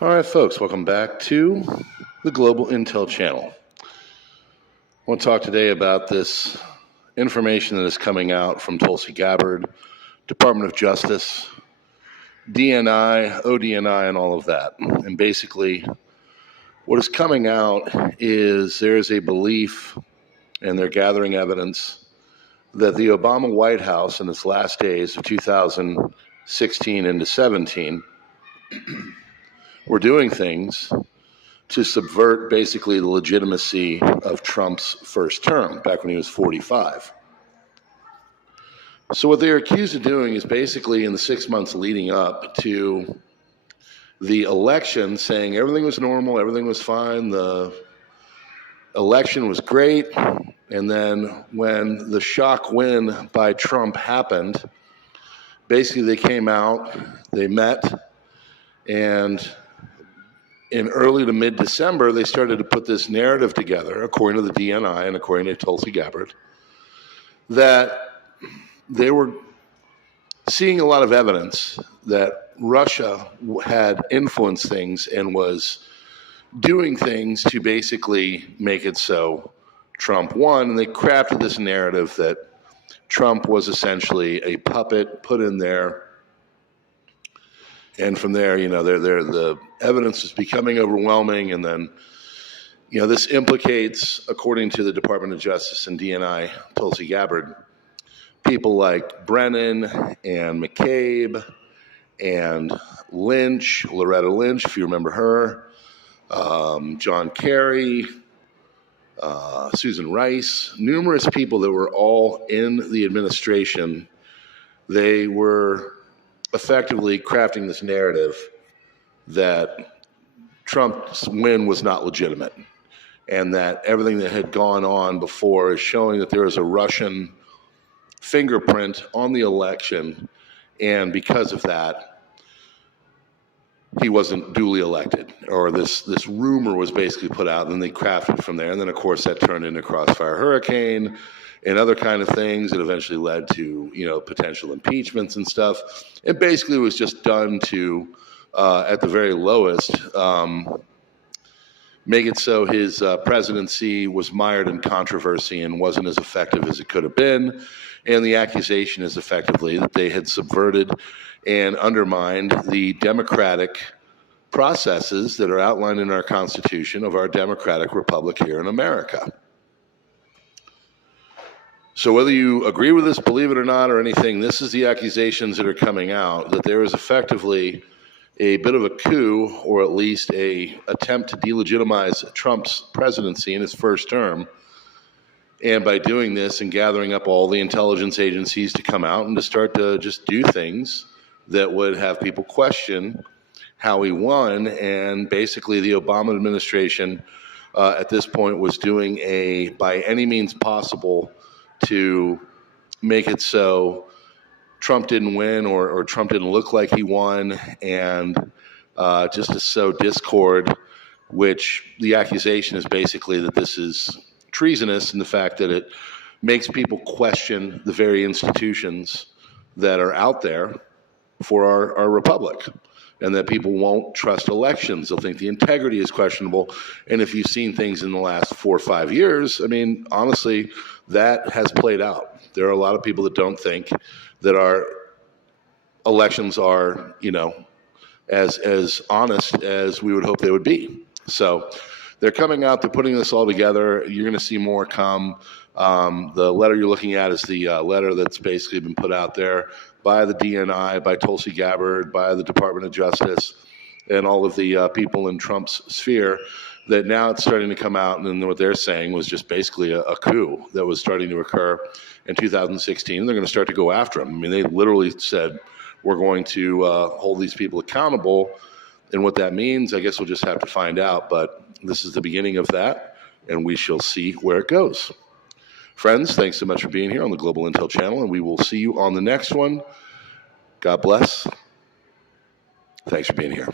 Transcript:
All right, folks, welcome back to the Global Intel Channel. I want to talk today about this information that is coming out from Tulsi Gabbard, Department of Justice, DNI, ODNI, and all of that. And basically, what is coming out is there is a belief, and they're gathering evidence, that the Obama White House in its last days of 2016 into 17 were doing things to subvert basically the legitimacy of Trump's first term, back when he was 45. So what they are accused of doing is basically in the 6 months leading up to the election saying everything was normal, everything was fine, the election was great, and then when the shock win by Trump happened, basically they came out, they met, and in early to mid-December, they started to put this narrative together, according to the DNI and according to Tulsi Gabbard, that they were seeing a lot of evidence that Russia had influenced things and was doing things to basically make it so Trump won. And they crafted this narrative that Trump was essentially a puppet put in there. And from there, the evidence is becoming overwhelming. And then, this implicates, according to the Department of Justice and DNI, Tulsi Gabbard, people like Brennan and McCabe and Lynch, Loretta Lynch, if you remember her, John Kerry, Susan Rice, numerous people that were all in the administration. They were effectively crafting this narrative that Trump's win was not legitimate and that everything that had gone on before is showing that there is a Russian fingerprint on the election, and because of that, he wasn't duly elected, or this rumor was basically put out, and then they crafted from there. And then, of course, that turned into Crossfire Hurricane and other kind of things that eventually led to, potential impeachments and stuff. And basically it was just done to, at the very lowest, make it so his presidency was mired in controversy and wasn't as effective as it could have been. And the accusation is effectively that they had subverted and undermined the democratic processes that are outlined in our Constitution of our democratic republic here in America. So whether you agree with this, believe it or not, or anything, this is the accusations that are coming out, that there is effectively a bit of a coup, or at least a attempt to delegitimize Trump's presidency in his first term. And by doing this and gathering up all the intelligence agencies to come out and to start to just do things that would have people question how he won. And basically the Obama administration at this point was doing by any means possible to make it so Trump didn't win, or Trump didn't look like he won, and just to sow discord, which the accusation is basically that this is treasonous in the fact that it makes people question the very institutions that are out there for our republic, and that people won't trust elections. They'll think the integrity is questionable. And if you've seen things in the last 4 or 5 years, honestly, that has played out. There are a lot of people that don't think that our elections are, as honest as we would hope they would be. So they're coming out, they're putting this all together. You're going to see more come. The letter you're looking at is the letter that's basically been put out there by the DNI, by Tulsi Gabbard, by the Department of Justice, and all of the people in Trump's sphere, that now it's starting to come out, and then what they're saying was just basically a coup that was starting to occur in 2016. They're going to start to go after him. They literally said, we're going to hold these people accountable. And what that means, I guess we'll just have to find out. But this is the beginning of that, and we shall see where it goes. Friends, thanks so much for being here on the Global Intel Channel, and we will see you on the next one. God bless. Thanks for being here.